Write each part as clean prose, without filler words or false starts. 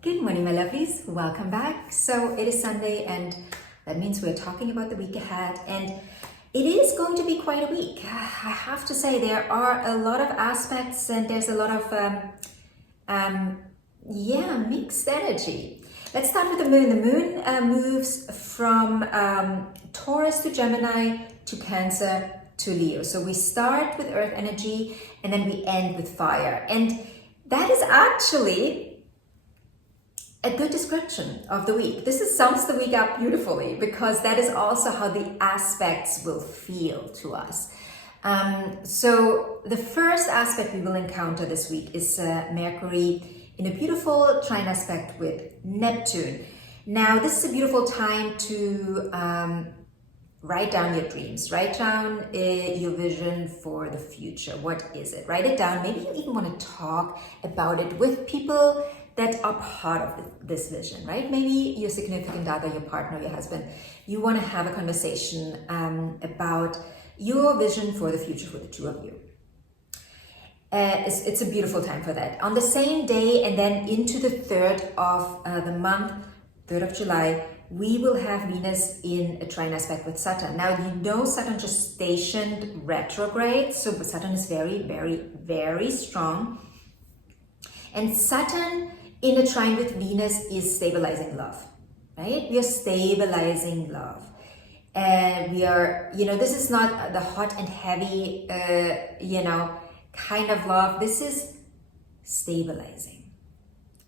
Good morning, my lovelies. Welcome back. So it is Sunday, and that means we're talking about the week ahead, and it is going to be quite a week. I have to say there are a lot of aspects, and there's a lot of mixed energy. Let's start with the moon. The moon moves from Taurus to Gemini to Cancer to Leo. So we start with earth energy and then we end with fire, and that is actually a good description of the week. This sums the week up beautifully, because that is also how the aspects will feel to us. So the first aspect we will encounter this week is Mercury in a beautiful trine aspect with Neptune. Now, this is a beautiful time to write down your dreams, write down your vision for the future. What is it? Write it down. Maybe you even want to talk about it with people that are part of this vision, right? Maybe your significant other, your partner, your husband. You want to have a conversation about your vision for the future for the two of you. It's a beautiful time for that. On the same day, and then into the 3rd of the month, 3rd of July, we will have Venus in a trine aspect with Saturn. Now, you know Saturn just stationed retrograde, so Saturn is very, very, very strong. And Saturn in a trine with Venus is stabilizing love, right? We are stabilizing love. And we are, this is not the hot and heavy, kind of love. This is stabilizing.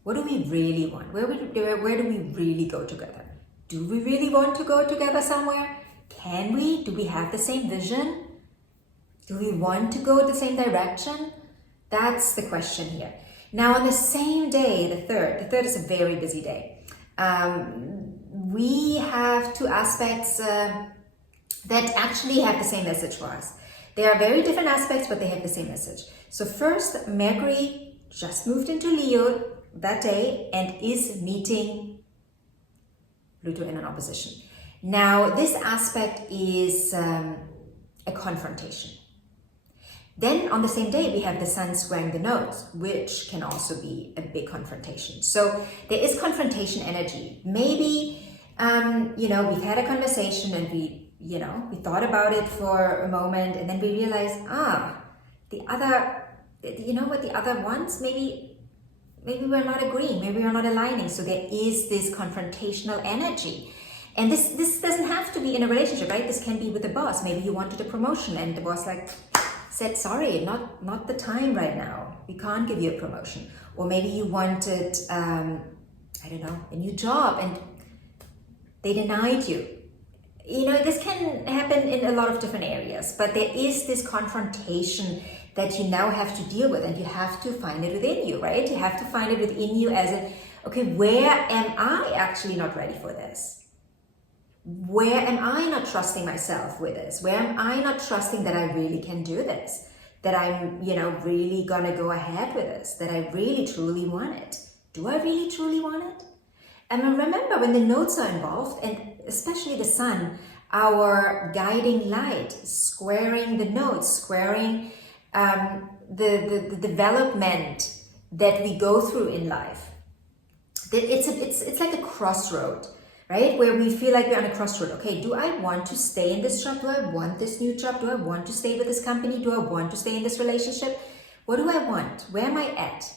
What do we really want? Where do we really go together? Do we really want to go together somewhere? Can we? Do we have the same vision? Do we want to go the same direction? That's the question here. Now, on the same day, the 3rd is a very busy day. We have two aspects that actually have the same message for us. They are very different aspects, but they have the same message. So first, Mercury just moved into Leo that day and is meeting Pluto in an opposition. Now, this aspect is a confrontation. Then on the same day, we have the Sun squaring the nodes, which can also be a big confrontation. So there is confrontation energy. Maybe, we've had a conversation and we thought about it for a moment, and then we realized, the other ones, maybe we're not agreeing, maybe we're not aligning. So there is this confrontational energy. And this doesn't have to be in a relationship, right? This can be with the boss. Maybe you wanted a promotion and the boss said, sorry, not the time right now. We can't give you a promotion. Or maybe you wanted, a new job and they denied you. This can happen in a lot of different areas, but there is this confrontation that you now have to deal with, and you have to find it within you, right? You have to find it within you as where am I actually not ready for this? Where am I not trusting myself with this? Where am I not trusting that I really can do this? That I'm, really gonna go ahead with this? That I really truly want it? Do I really truly want it? And remember, when the nodes are involved, and especially the Sun, our guiding light, squaring the nodes, squaring the development that we go through in life. It's like a crossroad, right? Where we feel like we're on a crossroad. Okay, do I want to stay in this job? Do I want this new job? Do I want to stay with this company? Do I want to stay in this relationship? What do I want? Where am I at?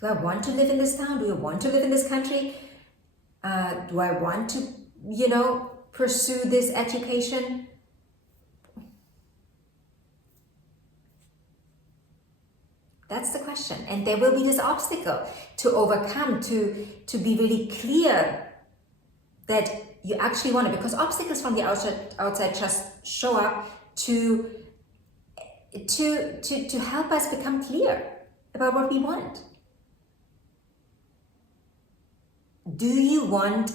Do I want to live in this town? Do I want to live in this country? Do I want to, pursue this education? That's the question. And there will be this obstacle to overcome, to be really clear that you actually want it, because obstacles from the outside just show up to help us become clear about what we want. Do you want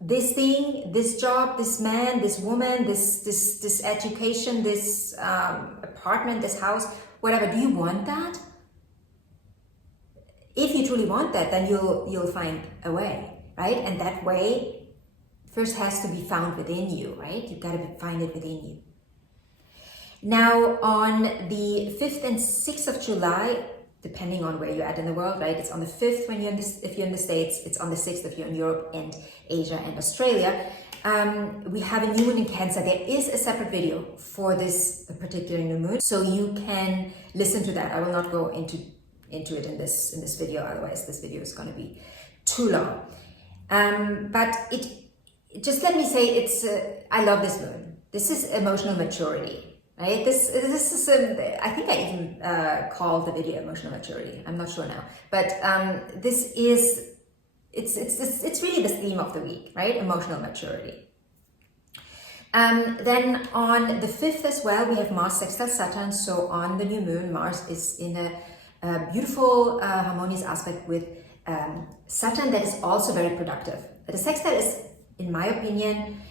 this thing, this job, this man, this woman, this education, this apartment, this house, whatever? Do you want that? If you truly want that, then you'll find a way, right? And that way first has to be found within you, right? You've got to find it within you. Now, on the 5th and 6th of July, depending on where you're at in the world, right? It's on the 5th when you're if you're in the States, it's on the 6th if you're in Europe and Asia and Australia. We have a new moon in Cancer. There is a separate video for this particular new moon, so you can listen to that. I will not go into it in this video, otherwise this video is going to be too long. But just let me say, it's I love this moon. This is emotional maturity. Right? This is I think I even called the video emotional maturity. I'm not sure now, but this is it's really the theme of the week, right? Emotional maturity. Then on the 5th as well, we have Mars sextile Saturn. So on the new moon, Mars is in a beautiful harmonious aspect with Saturn that is also very productive. But the sextile is, in my opinion,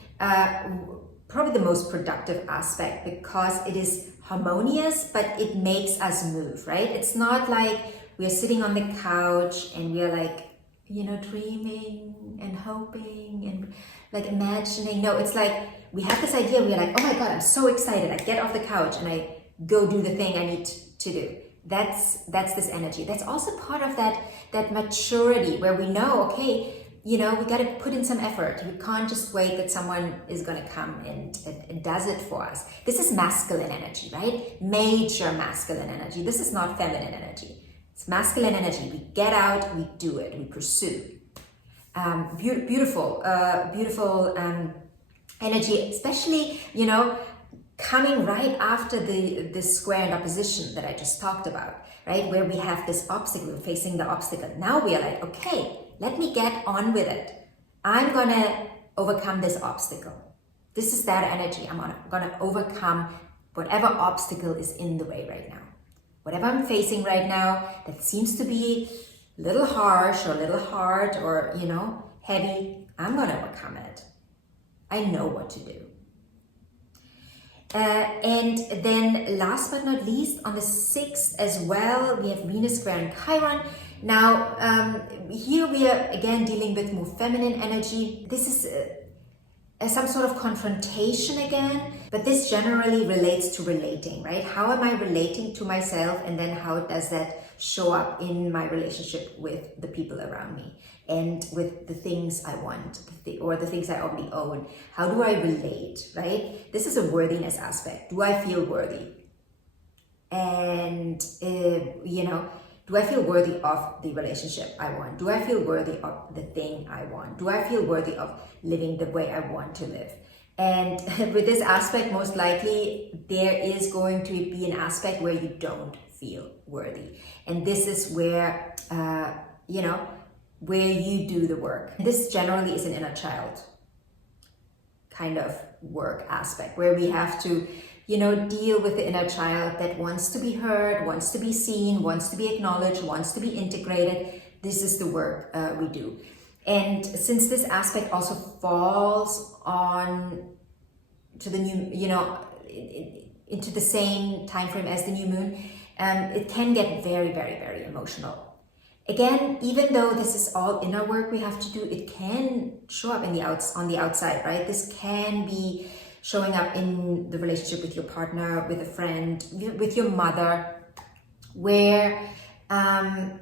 probably the most productive aspect because it is harmonious, but it makes us move, right? It's not like we are sitting on the couch and we are like, you know, dreaming and hoping and like imagining. No, it's like we have this idea, we are like, oh my God, I'm so excited. I get off the couch and I go do the thing I need to do. That's this energy. That's also part of that maturity where we know, okay, you know, we got to put in some effort. We can't just wait that someone is going to come and does it for us. This is masculine energy, right? Major masculine energy. This is not feminine energy. It's masculine energy. We get out, we do it, we pursue. Beautiful energy, especially, you know, coming right after the square and opposition that I just talked about, right? Where we have this obstacle, facing the obstacle. Now we are like, okay, let me get on with it. I'm gonna overcome this obstacle. This is that energy. I'm gonna overcome whatever obstacle is in the way right now. Whatever I'm facing right now that seems to be a little harsh or a little hard or, you know, heavy, I'm gonna overcome it. I know what to do. And then last but not least, on the 6th as well, we have Venus square in Chiron. Now, here we are again dealing with more feminine energy. This is some sort of confrontation again, but this generally relates to relating, right? How am I relating to myself, and then how does that show up in my relationship with the people around me and with the things I want or the things I already own? How do I relate, right? This is a worthiness aspect. Do I feel worthy? And, you know, do I feel worthy of the relationship I want? Do I feel worthy of the thing I want? Do I feel worthy of living the way I want to live? And with this aspect, most likely there is going to be an aspect where you don't feel worthy. And this is where, you know, where you do the work. This generally is an inner child kind of work aspect where we have to, you know, deal with the inner child that wants to be heard, wants to be seen, wants to be acknowledged, wants to be integrated. This is the work we do. And since this aspect also falls on to the new, you know, into the same time frame as the new moon, it can get very, very, very emotional. Again, even though this is all inner work we have to do, it can show up on the outside, right? This can be showing up in the relationship with your partner, with a friend, with your mother, where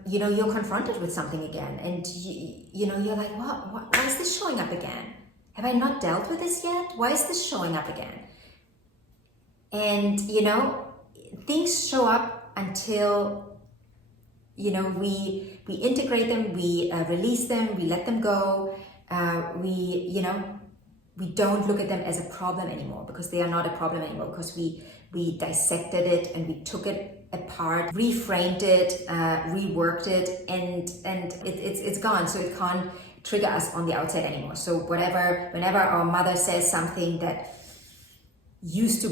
you know, you're confronted with something again, and you know, you're like, what? Why is this showing up again? Have I not dealt with this yet? Why is this showing up again? And you know, things show up until, you know, we integrate them, we release them, we let them go. You know, we don't look at them as a problem anymore because they are not a problem anymore, because we dissected it and we took it apart, reframed it, reworked it, and it's gone. So it can't trigger us on the outside anymore. So whenever our mother says something that used to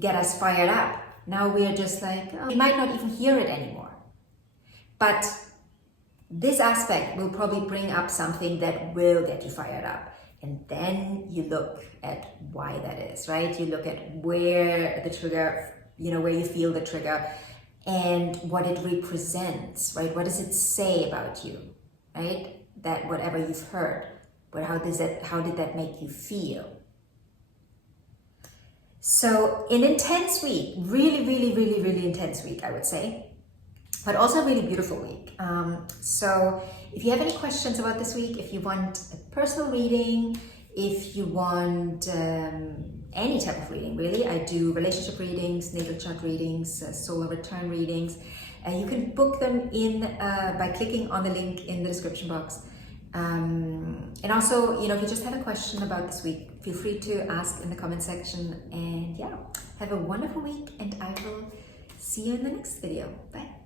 get us fired up, now we're just like, oh, we might not even hear it anymore. But this aspect will probably bring up something that will get you fired up. And then you look at why that is, right? You look at where the trigger, you know, where you feel the trigger and what it represents, right? What does it say about you, right? That whatever you've heard, but how did that make you feel? So an intense week, really intense week, I would say, but also a really beautiful week. So if you have any questions about this week, if you want a personal reading, if you want any type of reading, really, I do relationship readings, natal chart readings, solar return readings. You can book them in by clicking on the link in the description box. And also, if you just have a question about this week, feel free to ask in the comment section. And yeah, have a wonderful week, and I will see you in the next video. Bye.